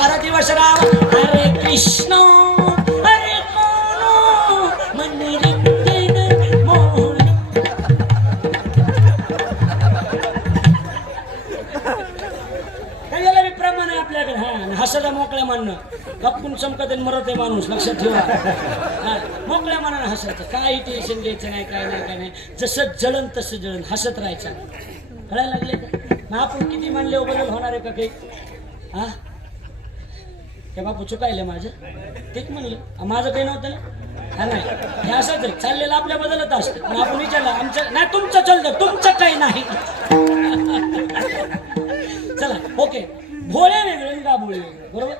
बारा दिवस राम हरे कृष्ण हरे कोण मन प्रमाण आहे आपल्याकडे हा आणि हसायला मोकळ्या मानणं गप्पून चमकत आणि मरत आहे माणूस लक्षात ठेवा. मोकळ्या मनानं हसायचं काही टेन्शन घ्यायचं नाही काय नाही काय नाही. जसं जळण तसं जळण हसत राहायचं. कळायला लागले का? मग आपण किती मानले बदल होणार आहे का काही? हा? हे बापू चुकायले माझं. तेच म्हणलं. माझं काही नव्हतं ना? हा नाही. हे असंच तरी चाललेलं आपल्या बदलत असतं. पण आपण विचारलं आमचं नाही तुमचं चाललं तुमचं काही नाही. चला ओके. भोळे वेगळे गाबुळे वेगळे बरोबर?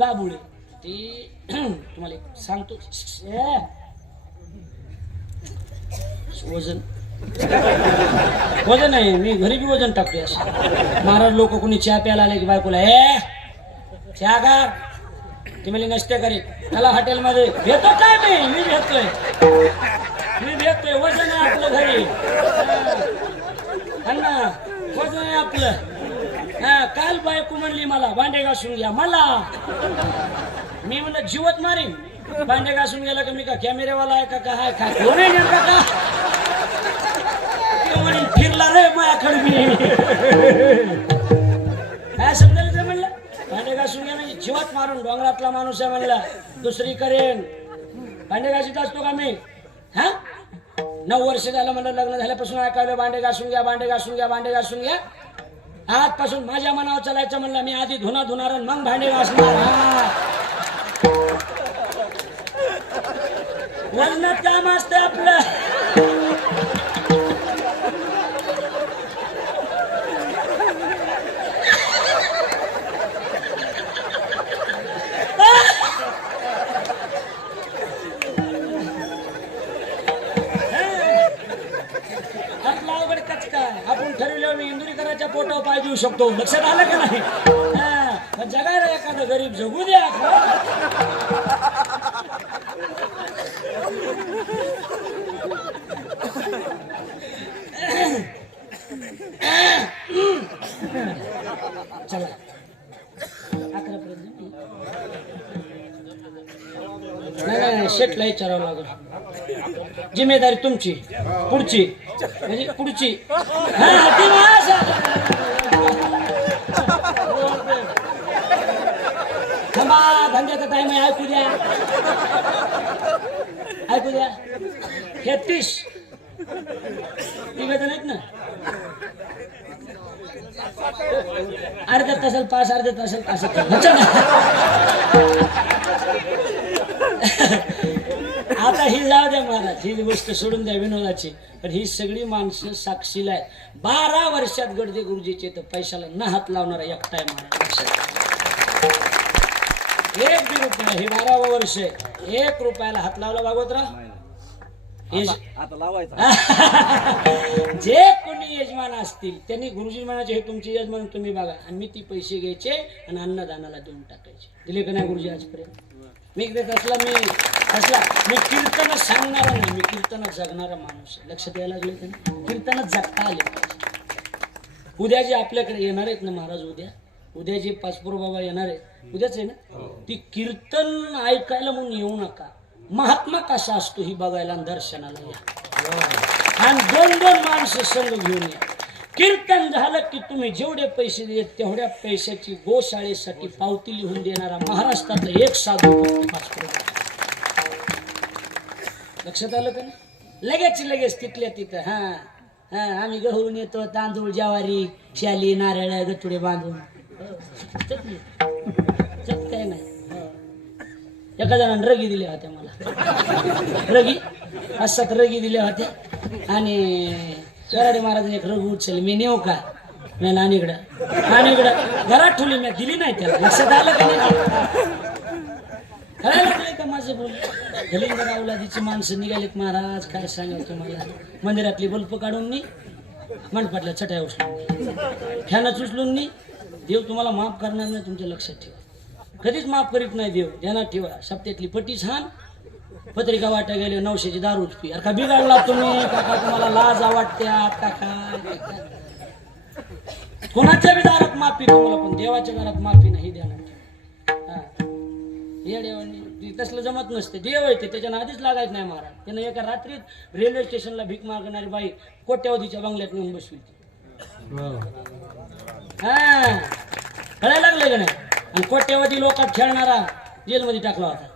गाबुळे. ते तुम्हाला एक सांगतो. वजन. वजन आहे मी घरी बी वजन टाकतोय असं. महाराज लोक कोणी चहा प्यायला आले की बायकोला ए चहा ती म्हणली नसते करी त्याला हॉटेलमध्ये. घेतो काय मी? मी भेटतोय मी घेतोय वजन आहे आपलं घरी. अण्णा ना वजन आहे आपलं. हा काल बायको म्हणली मला भांडे घासून घ्या. मला. मी म्हणलं जीवत मारीन. भांडे घासून गेला का मी का कॅमेरेवाला आहे का काय काय कोण आहे नेमका का? फिरला रे माझ्याकडे मी. भांडे घासून घ्या म्हणजे जीवात मारून डोंगरातला माणूस आहे म्हणला दुसरी करेन. भांडे घासीत असतो का मी? हा? नऊ वर्ष झालं म्हणलं लग्न झाल्यापासून ऐकायला भांडे घासून घ्या भांडे घासून घ्या भांडे घासून घ्या. आजपासून माझ्या मनावर चालायचं म्हणलं मी आधी धुना धुणार मग भांडे घासणार हा. काम असते आपलं. शकतो. लक्षात आलं का नाही? हा, जगायला एखादं गरीब जगू द्या. चला. अकरा पर्यंत नाही नाही नाही शेटला विचारावं लागेल. जिम्मेदारी तुमची. पुढची. म्हणजे पुढची. हा, ती माणसं. बा धंद्याचा टाइम आहे ऐकू द्या. ऐकू द्या. हेतीस नाहीत ना? अर्ध्या तासाला पाच अर्ध्या तासाला असं आता ही जाऊ द्या महाराज ही गोष्ट सोडून द्या विनोदाची. पण ही सगळी माणसं साक्षीला आहेत. बारा वर्षात गडदे गुरुजीचे तर पैशाला न हात लावणारा एकटाय महाराज. लक्षात एक बी रुपया हे बारावं वर्ष आहे. एक रुपयाला हात लावला भागवतराव? हेच- आता लावायचा. जे कोणी यजमान असतील त्यांनी गुरुजी म्हणायचे हे तुमचे यजमान तुम्ही बघा. आणि मी ती पैसे घ्यायचे आणि अन्नदानाला देऊन टाकायचे. दिले का नाही गुरुजी आजपर्यंत? मी देत असला मी असला मी कीर्तन सांगणारा नाही मी कीर्तन जगणारा माणूस आहे. लक्षात यायला लागले का कीर्तन जगता आले पाहिजे. उद्या जे आपल्याकडे येणार आहेत ना महाराज उद्या? उद्या जे पाचपूर बाबा येणार आहेत उद्याच आहे ना? ती कीर्तन ऐकायला म्हणून येऊ नका. महात्मा कसा असतो ही बघायला दर्शनाला या. आणि दोन दोन माणसं संघ घेऊन या. कीर्तन झालं की तुम्ही जेवढे पैसे देत तेवढ्या पैशाची गोशाळेसाठी पावती लिहून देणारा महाराष्ट्रातला एक साधू. लक्षात आलं का? लगेच लगेच तिथल्या तिथं हा हा आम्ही गहून येतो तांदूळ ज्वारी शाली नारळ गचुडे बांधून. त्याच्यात काय नाही. एका जणांना रगी दिल्या होत्या मला. रगी पाच रगी दिल्या होत्या. आणि कराडे महाराजांनी एक रघु उचल मी नेऊ का? मी नानीकडं. नानीकडं. घरात ठेवली मी दिली नाही त्याला. लक्षात आलं का नाही? कळायला लागलंय का माझं बोल? दलिंगर अवलादीची माणसं निघालीत महाराज. काय सांगा तुम्हाला? मंदिरातली बल्ब काढून नी मंडपातल्या चटाया उचलून फॅनच उचलून नी देव तुम्हाला माफ करणार नाही तुमच्या लक्षात ठेवा. कधीच माफ करीत नाही देव. ध्यानात ठेवा सप्त्यातली पट्टी छान. पत्रिका वाटा गेले नऊशेची दारूच पी अरे का बिघडला तुम्ही? का का तुम्हाला लाज वाटत्यात का काय? का काय? कोणाच्या बी दारात माफी तुम्हाला पण देवाच्या दारात माफी नाही ध्यानात ठेवा ती तसलं जमत नसते. देव येते त्याच्यानं आधीच लागायचं नाही महाराज. त्यानं एका रात्रीत रेल्वे स्टेशनला भीक मागणारी बाई कोट्यावधीच्या बंगल्यात नेऊन बसवी हा. कळायला लागलं का नाही? कोट्यावधी लोकात खेळणारा जेलमध्ये टाकला होता.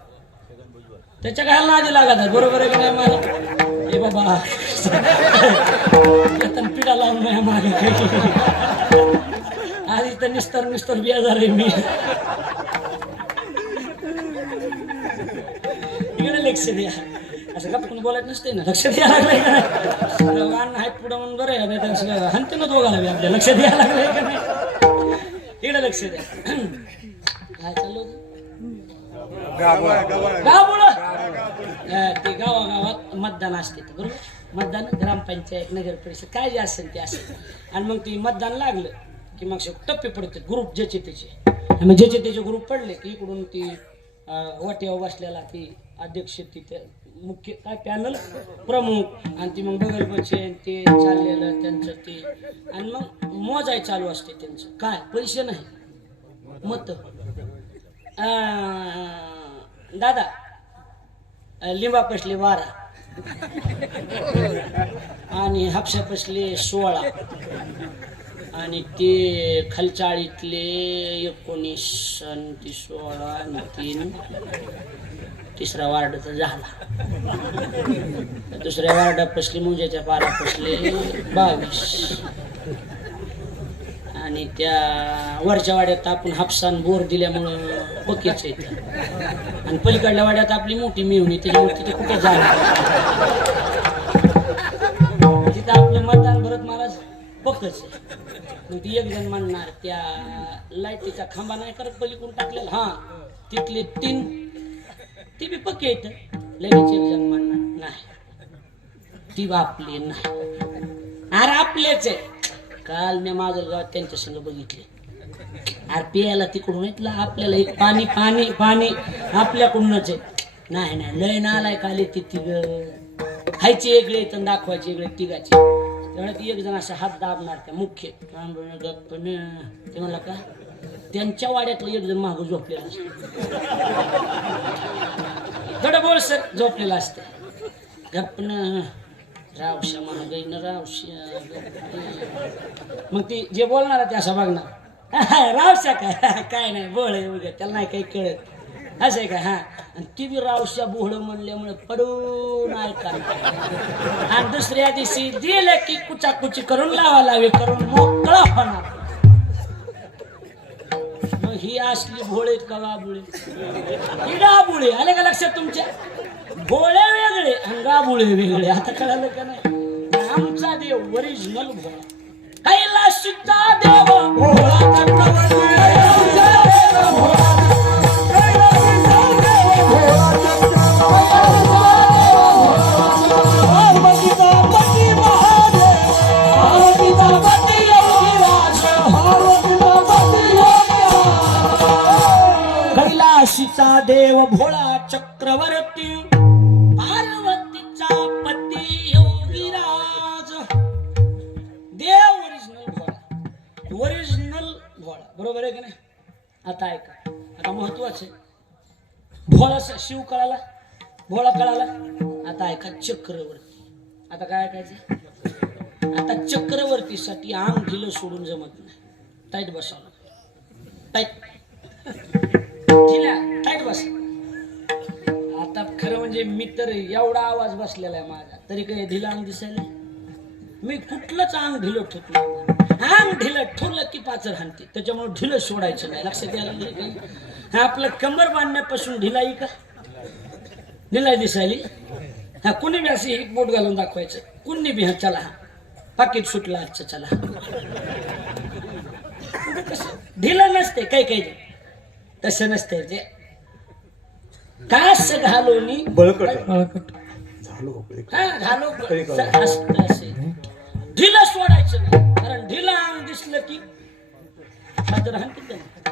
त्याच्या काय आधी लागत बरोबर आहे का नाही मला ए बाबा. पिढा लावून नाही मागे. आधी तर निस्तर निस्तर बियाजार आहे मी. इकडे लक्ष द्या. असं गप्पून बोलायचं नसते ना. लक्ष द्यायला लागलंय का नाही? अन्न आहेत पुढं म्हणून बरं आहे. नाही तर हंते ना दोघाला आपल्या लक्ष द्यायला लागलंय का नाही? इकडे लक्ष द्या. ते गावागावात मतदान असते बरोबर? मतदान ग्रामपंचायत नगर परिषद काय जे असेल ते असेल. आणि मग ती मतदान लागलं की मग टप्पे पडते ग्रुप ज्याचे त्याचे. मग ज्याचे त्याचे ग्रुप पडले की इकडून ती अं, वाट्यावर बसलेला ती अध्यक्ष ती त्या मुख्य काय पॅनल प्रमुख. आणि ती मग बगलपचे ते चाललेलं त्यांचं ते. आणि मग मोजाय चालू असते त्यांचं. काय? पैसे नाही. मत. दादा लिंबा पसले बारा. आणि हापशा पसले सोळा. आणि ते खालचाळीतले एकोणीस आणि ती सोळा आणि तीन. तिसरा वार्डचा झाला. दुसऱ्या वार्डात पसले मुंजाच्या पारा पसले बावीस. आणि त्या वरच्या वाड्यात आपण हापसान बोर दिल्यामुळं पक्केच आहे पलीकडल्या वाड्यात आपली मोठी मिळवणी त्याच्यामुळे तिथे कुठे जाणार? तिथं आपलं मतदान भरत महाराज पक्कच आहे. मग ती एक जण म्हणणार त्या लाईटीचा खांबा नाही करत पलीकडून टाकलेला. हा तिथले तीन ती बी पक्के येत लगेच एक जण म्हणणार नाही. ती आपली नाही. अरे आपलेच आहे. काल मी माझं गावात त्यांच्या संग बघितले. अरे पियाला तिकडून इथला आपल्याला एक पाणी पाणी पाणी आपल्याकडूनच आहे. नाही नाही लय नालाय काले ती तिघ. खायची वेगळे तर दाखवायची वेगळे तिघाची. त्यामुळे ती एक जण असा हात दाबणार त्या मुख्य. गप्प ते म्हणला का? त्यांच्या वाड्यातलं एक जण माग झोपलेलं असतं. थोडं बोल सर झोपलेलं असतं. गप्पन रावशा महागाई न रावशा मग ती जे बोलणार ते असं बघणार. रावशा काय काय नाही बोळ आहे वगैरे त्याला नाही काही कळत. असं आहे का? हा. आणि ती बी रावशा बोहळ म्हणल्यामुळे पडून ऐका आणि दुसऱ्या दिवशी दिलं की कुचाकुची करून लावा लावे करून मोकळा होणार. मग ही असली भोळे कवा बुळे ही गाबुळे आले का लक्षात तुमच्या? भोळे वेगळे आणि गाबुळे वेगळे. आता कळालं का नाही? आमचा देव ओरिजिनल भोळा. कैलाशीचा देव. देव भोळा चक्रवर्ती पार्वतीचा पती योगीराज देव ओरिजिनल भोळा ओरिजिनल भोळा. बरोबर आहे का नाही? आता ऐका आता महत्वाचं आहे. भोळा शिव कळाला भोळा कळाला. आता ऐका चक्रवर्ती. आता काय ऐकायचं? आता चक्रवर्तीसाठी आम ढिलं सोडून जमत नाही. टाईट बसावं. टाईट. टाईट बसा. आता खरं म्हणजे मी तर एवढा आवाज बसलेला आहे माझा. तरी काही ढिला अंग दिसायला मी कुठलंच अंग ढिलं ठेवत नाही. अंग ढिलं ठेवलं की पाचर हाणते. त्याच्यामुळे ढिलं सोडायचं नाही. लक्षात यायला लागलं काही? हा आपलं कंबर बांधण्यापासून ढिलाई का? ढिलाई दिसायली? हा कुणी बी असे एक बोट घालून दाखवायचं. कुणी बी हा चला हा. पाकिट सुटलं आजचं चला म्हणजे कसं? ढिलं नसते काही काही. तसं नसते ते कास घालून बळकट. हा घालो असं- असे. ढिलं सोडायचं नाही. कारण ढिलं अंग दिसलं की मात्र त्यांना.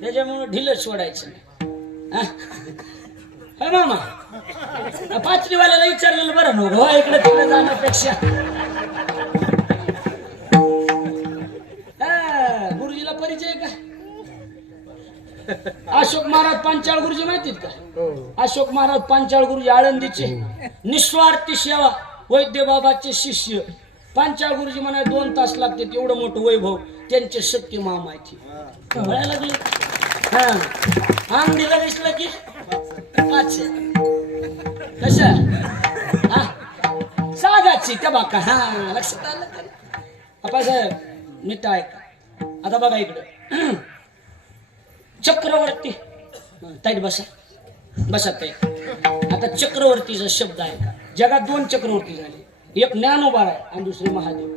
त्याच्यामुळे ढिलं सोडायचं नाही. हा? हा मामा. हा, पाचवीवाल्याला विचारलेलं बरं नव्हतं हो इकडे तिकडे जाण्यापेक्षा. हा, गुरुजीला परिचय का? अशोक महाराज पांचाळ गुरुजी माहितीत का? हो. अशोक महाराज पांचाळ गुरुजी आळंदीचे. निस्वार्थी सेवा वैद्य बाबाचे शिष्य. पांचाळ गुरुजी म्हणा दोन तास लागते एवढं मोठं वैभव त्यांचे सत्य मामा माहिती कळायला लागले. हा. दिसलं की? पाच. कस हा. सागाची त्या बाका? हा लक्षात आलं का आपा साहेब नीट ऐका. आता बघा इकडं. चक्रवर्ती. हं, ताईत बसा. बसा ताई. आता चक्रवर्तीचा शब्द आहे का? जगात दोन चक्रवर्ती झाले. एक ज्ञानोबा आहे आणि दुसरे महादेव.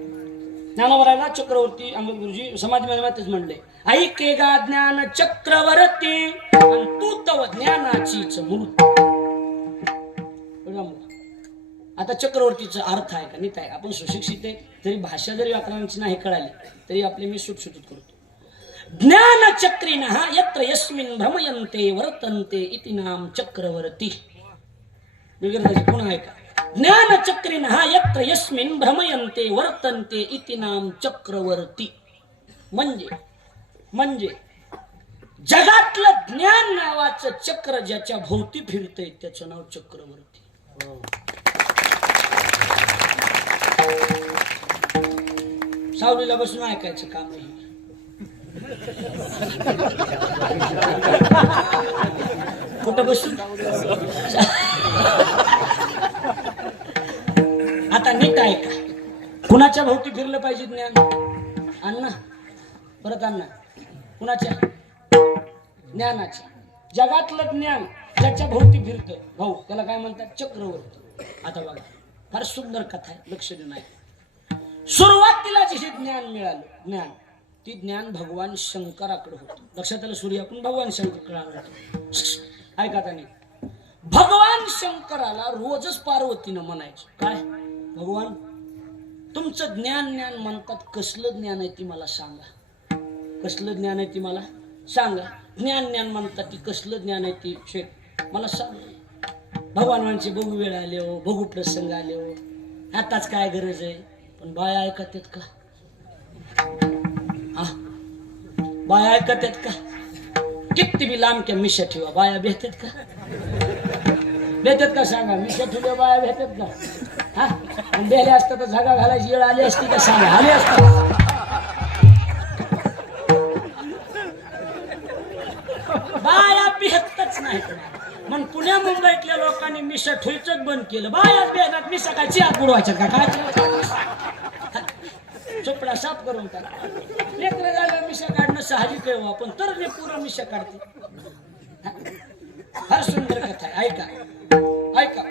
ज्ञानोबाराला चक्रवर्ती अमोल गुरुजी समाधी माध्यमातच म्हणले. ऐकेगा ज्ञान चक्रवर्ती आणि तू तव ज्ञानाचीच मूर्ती. आता चक्रवर्तीचा अर्थ आहे का? नाही आहे. आपण सुशिक्षित आहे तरी भाषा जरी व्याकरणाची नाही कळाली तरी आपले मी सुटसुटीत करतो. ज्ञानचक्रिन यत्र यस्मिन भ्रमयन्ते वर्तन्ते इति नाम चक्रवर्ती। पुन्हा ऐका। ज्ञानचक्रिन यत्र यस्मिन भ्रमयन्ते वर्तन्ते इति नाम चक्रवर्ती। म्हणजे म्हणजे जगातलं ज्ञान नावाचं चक्र ज्याच्या भोवती फिरतंय त्याचं नाव चक्रवर्ती। सावलीला बसून ऐकायचं काम नाही कुठं बसून आता नीट ऐका. कुणाच्या भोवती फिरलं पाहिजे ज्ञान? अण्णा. परत अण्णा. कुणाच्या? ज्ञानाच्या. जगातलं ज्ञान ज्याच्या भोवती फिरतं. भाऊ त्याला काय म्हणतात? चक्रवर्ती. आता बघा. फार सुंदर कथा आहे. लक्ष देणार सुरुवातीला जे हे ज्ञान मिळालं. ज्ञान. ती ज्ञान भगवान शंकराकडे होतं. लक्षात आलं सूर्य? आपण भगवान शंकराकडे होतो ऐका आता भगवान शंकराला रोजच पार्वतीनं म्हणायचं. काय? भगवान तुमचं ज्ञान ज्ञान म्हणतात. कसलं ज्ञान आहे ती मला सांगा. कसलं ज्ञान आहे ती मला सांगा. ज्ञान ज्ञान म्हणतात ती कसलं ज्ञान आहे ती? शेख मला सांगा. भगवान म्हणजे बघू वेळ आले हो बघू प्रसंग आले हो. आताच काय गरज आहे? पण बाया ऐकत आहेत का? बाया ऐकत आहेत का? किती बी लांबक्या मिशा ठेवा बाया भेटतात का? भेटतात का सांगा? मिशा ठेवल्या बाया भेटत का? हा? आणि बेले असतात तर झागा घालायची वेळ आली असती का सांगा? आली असतात बाया बिहतच नाही. मग पुण्या मुंबईतल्या लोकांनी मिशा ठुलचंच बंद केलं. बायाच बिहतात मिशा काय चिरात बुडवायच्या का? काय साफ करून टाका. लेकरं झालं मिशा काढणं साहजिक आहे हो, आपण तर ते पुरं मिशा काढते. फार सुंदर कथा आहे. ऐका. ऐका.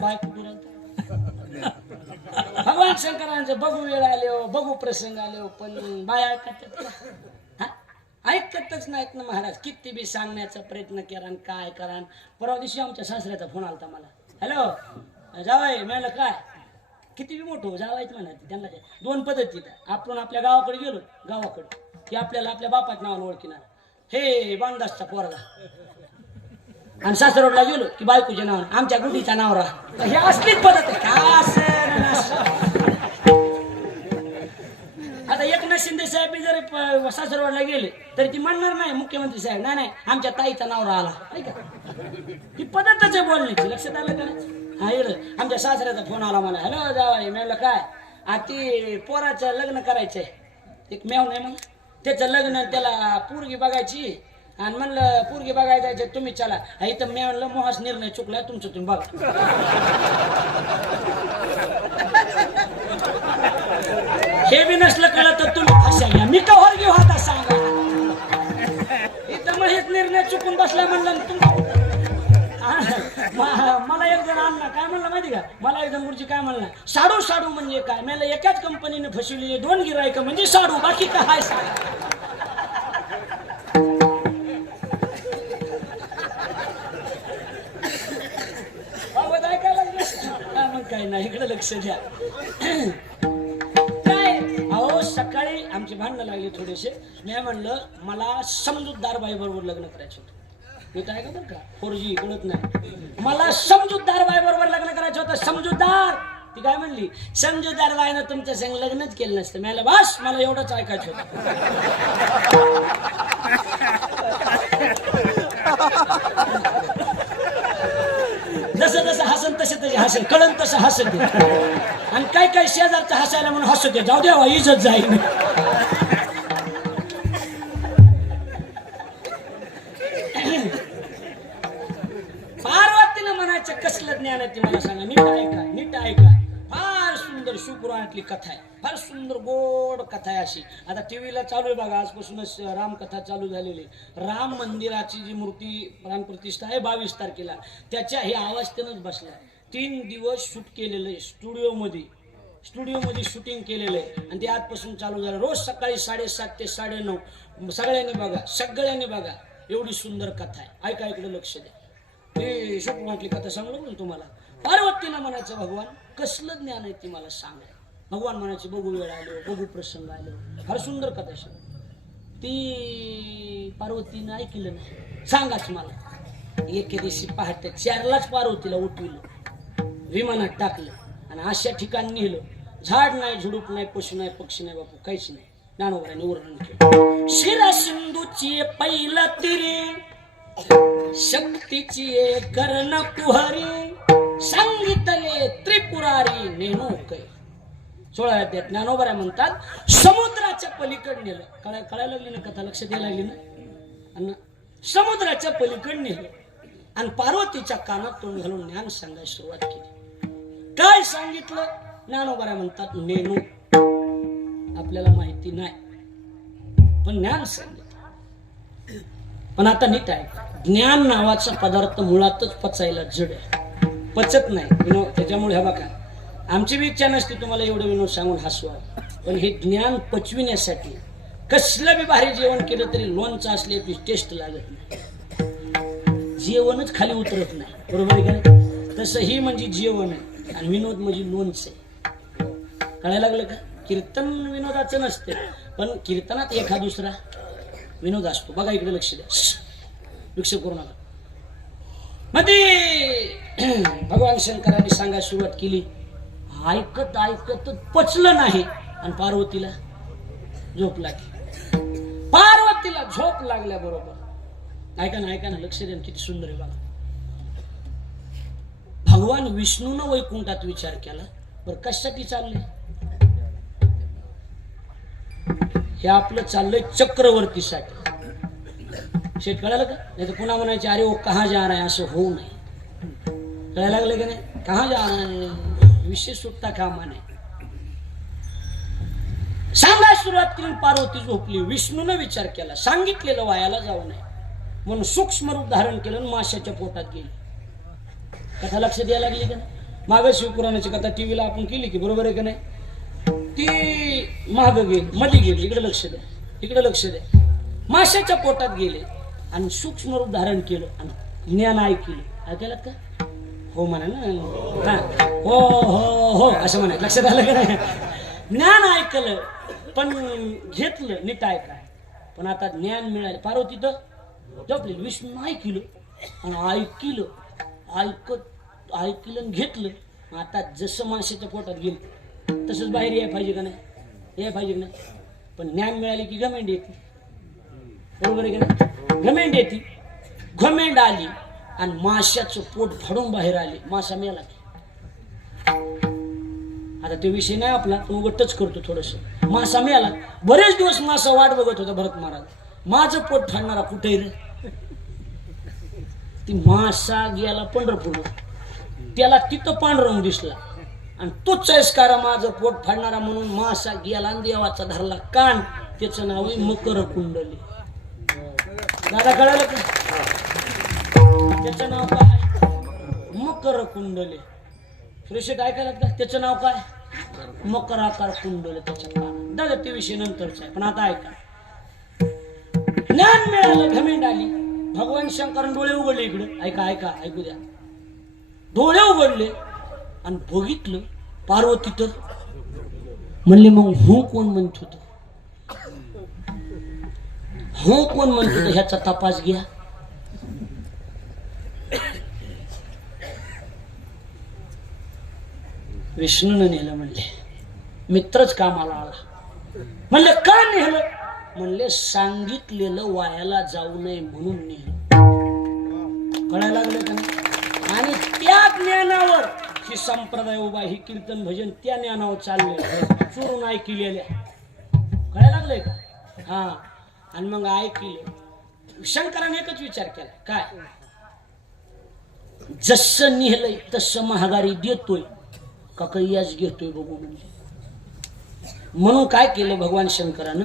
बाय भगवान शंकरांचं बघू वेळ आले हो बघू प्रसंग आले हो पण बाय ऐकत ऐकतच नाहीत ना महाराज. किती बी सांगण्याचा प्रयत्न करान काय करा परवा दिवशी आमच्या सासऱ्याचा फोन आलता मला. हॅलो जावाय म्हणलं काय? किती बी मोठं जावायच म्हणायचं त्यांना काय दोन पद्धती आपण आपल्या गावाकडे गेलो गावाकडे. की आपल्याला आपल्या बापाच्या नावानं ओळखणार हे बांधासचा पोरगा. आणि सासरोडला गेलो की बायकोच्या नावानं. आमच्या गुडीचा नाव राहा हे असलीच पद्धत आहे. का असं? आता एकनाथ शिंदे साहेब बी जर प- सासरवाडला गेले तरी ती म्हणणार नाही मुख्यमंत्री साहेब. नाही नाही आमच्या ताईचा नाव राहिला नाही का ती पद्धतच आहे बोलण्याची. लक्षात आलं का नाही? हा इकडं आमच्या सासऱ्याचा फोन आला मला. हॅलो जावाई म्हणलं काय? आ ती पोराचं लग्न करायचंय. एक मेव नाही मग. त्याचं लग्न त्याला पोरगी बघायची. आणि म्हणलं पोरगी बघायला जायचं तुम्ही चला. हा इथं मी म्हणलं मोहास निर्णय चुकलाय तुमचं तुम्ही बघा. हे बी नसलं कळत तर तुम्ही फसा घ्या. मी का घेऊ आता सांगा? इथं मग हेच निर्णय चुकून बसला म्हणलं तुमचं मला एक जण आणला. काय म्हणला माहिती का? मला एक जण गुरुजी काय म्हणला? साडू साडू म्हणजे काय? मला एकाच कंपनीने फसवली दोन गिरायक म्हणजे साडू बाकी काय सांग मग काय नाही इकडे लक्ष द्या. काय? अहो सकाळी आमची भांडणं लागली थोडेसे. मी म्हणलं मला समजूतदार बाई बरोबर लग्न करायचे होतं. फोर जी नाही. मला समजूतदार बाय बरोबर लग्न करायचं होतं. समजूतदार! ती काय म्हणली? समजूतदार बायनं तुमच्या संग लग्नच केलं नसतं. मला बस मला एवढंच ऐकायचं होतं. जसं जसं हसन तसे तसे हसन. कळण तसं हसत आणि काही काही शेजारचं हसायला म्हणून हसत जाऊ द्या इजत जाईल पार्वतीनं कसलं ज्ञान आहे ते मला सांगा. नीट ऐका नीट ऐका. फार सुंदर शिवपुराणातली कथा आहे. फार सुंदर गोड कथा आहे अशी. आता टीव्हीला चालू आहे बघा आजपासूनच रामकथा चालू झालेली राम मंदिराची जी मूर्ती प्राणप्रतिष्ठा आहे बावीस तारखेला त्याच्या हे आवाज त्यानंच बसला तीन दिवस शूट केलेलं आहे स्टुडिओमध्ये. स्टुडिओमध्ये शूटिंग केलेलं आहे. आणि ते आजपासून चालू झालं. रोज सकाळी साडेसात ते साडेनऊ. सगळ्यांनी बघा सगळ्यांनी बघा. एवढी सुंदर कथा आहे. ऐका इकडे लक्ष द्या. ते शोकमातली कथा सांगलो ना तुम्हाला. पार्वतीनं म्हणायचं भगवान कसलं ज्ञान आहे ती मला सांगा. भगवान म्हणायचे बघू वेळ आलो बघू प्रसंग आलो. फार सुंदर कथा सांग ती पार्वतीनं ऐकलं नाही. सांगाच मला. एके दिवशी पहाटे चारलाच पार्वतीला उठविलं विमानात टाकलं आणि अशा ठिकाणी नेलं. झाड नाही झुडूप नाही पशु नाही पक्षी नाही बापू काहीच नाही. ज्ञानोबराने वर्णन केलं. शिरा सिंधूची पहिला तिरी शक्तीची कर्ण कुहारी सांगितले त्रिपुरारी नेणू कै सोळा अध्यात ज्ञानोबऱ्या म्हणतात समुद्राच्या पलीकड नेलं कळाय कळायला लागली ना कथा? लक्ष द्यायला लागली ना? आणि समुद्राच्या पलीकड नेलं आणि पार्वतीच्या कानात तोंड घालून ज्ञान सांगायला सुरुवात केली. काय सांगितलं? ज्ञानोबऱ्या म्हणतात नेणू आपल्याला माहिती नाही. पण ज्ञान सांगितलं. पण आता नीट आहे. ज्ञान नावाचा पदार्थ मुळातच पचायला जड आहे. पचत नाही. विनोद त्याच्यामुळे हा बघा. आमची बी इच्छा नसते तुम्हाला एवढं विनोद सांगून हसवा पण हे ज्ञान पचविण्यासाठी कसलं बी भारी जेवण केलं तरी लोणचं असले असल्याची टेस्ट लागत नाही. जेवणच खाली उतरत नाही. बरोबर आहे का तसं ही म्हणजे जेवण आहे. आणि विनोद म्हणजे लोणचं आहे. कळायला लागलं का? कीर्तन विनोदाचं नसते. पण कीर्तनात एखा दुसरा. विनोद असतो बघा इकडे लक्ष द्या. विक्षेप करू नका. मग ते भगवान शंकरांनी सांगायला सुरुवात केली. ऐकत ऐकत पचलं नाही. आणि पार्वतीला झोप लागली. पार्वतीला झोप लागल्या बरोबर ऐका ना ऐका ना लक्ष द्या किती सुंदर आहे बघा. भगवान विष्णून वैकुंठात विचार केला बरं कशासाठी चालले हे आपलं चाललंय चक्रवर्तीसाठी शेत कळालं का? नाही तर पुन्हा म्हणायचे अरे ओ कहा जा रहा है? असं होऊ नये. कळायला लागलं की नाही? कहा जा रहा है? विषय सुटता कामा नाही सांगायला सुरुवात केली पार्वती झोपली विष्णूने विचार केला सांगितलेलं वायाला जाऊ नये. म्हणून सूक्ष्म रूप धारण केलं आणि माशाच्या पोटात गेली. कथा लक्ष द्यायला लागली का? नाही मागे शिवपुराणाची कथा टीव्हीला आपण केली की बरोबर आहे का नाही? ती माग गेली मध्ये गेली. इकडे लक्ष द्या. इकडे लक्ष द्या. माशाच्या पोटात गेले आणि सूक्ष्म रूप धारण केलं आणि ज्ञान ऐकलं. ऐकायला का? हो म्हणा ना. हा. हो हो हो. असं म्हणा. लक्षात आलं का? नाही ज्ञान ऐकलं पण घेतलं नीट ऐका पण आता ज्ञान मिळालं. पार्वती तर जपली विष्णू ऐकलं आणि ऐकलं. ऐकत ऐकलं घेतलं. आता जसं माशाच्या पोटात गेलं तसंच बाहेर याय पाहिजे का नाही? याय पाहिजे का नाही? पण ज्ञान मिळाले की गमेंड येते. बरोबर आहे का नाही? घमेंड येते. घमेंड आली आणि माशाचं पोट फाडून बाहेर आले. मासा मेला आता तो विषय नाही आपला पण उगं टच करतो थोडस. मासा मिळाला बरेच दिवस मासा वाट बघत होता भरत महाराज. माझं पोट फाडणारा कुठे रे? ती मासा गेला पंढरपूर त्याला तिथं पांढरंग दिसला. आणि तो चैसकारा माझं पोट फाडणारा म्हणून मासा गेला देवाचा धरला. कान त्याचं नाव आहे मकर कुंडली. दादा कळालं का? त्याचं नाव काय मकर कुंडले. सुरेशेट ऐकायला का त्याचं नाव काय? मकर आकार कुंडले त्याच्या कानात दादा ते विषय नंतरच आहे पण आता ऐका. ज्ञान मिळालं घमेंड आली. भगवान शंकर डोळे उघडले इकडे. ऐका ऐका ऐकू द्या. डोळे उघडले. आणि बघितलं पार्वती तर म्हणले मग हो कोण म्हणत होत? हो कोण म्हणत होत ह्याचा तपास घ्या. विष्णून नेलं म्हणले मित्रच कामाला आला. म्हणले का नेलं? म्हणले सांगितलेलं वायाला जाऊ नये म्हणून नेलं. कळायला लागलं का आणि त्या ज्ञानावर ही संप्रदाय उभा ही कीर्तन भजन त्या ज्ञानावर चालले चोरून ऐकलेल्या कळायला लागलंय का? हा. आणि मग ऐकले. शंकराने एकच विचार केला. काय? जसं निहलय तसं महागारी देतोय. का काही घेतोय बघू म्हणजे. म्हणून काय केलं भगवान शंकरानं?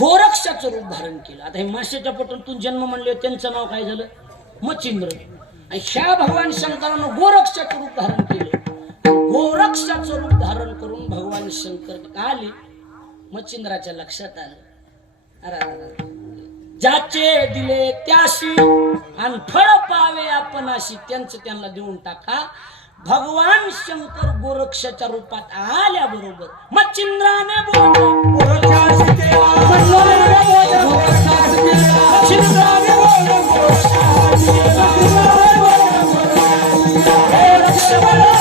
गोरक्षाचं रूप धारण केलं. आता हे माशाच्या पोटातून जन्म म्हणले त्यांचं नाव काय झालं? मच्छिंद्र. आणि ह्या भगवान शंकरानं गोरक्षाचं रूप धारण केलं. गोरक्षाचं रूप धारण करून भगवान शंकर आले. मच्छिंद्राच्या लक्षात आलं. ज्याचे दिले त्याशी आणि फळ पावे आपण अशी त्यांचं त्यांना देऊन टाका. भगवान शंकर गोरक्षाच्या रूपात आल्याबरोबर बरोबर मच्छिंद्राने बोलले Yes,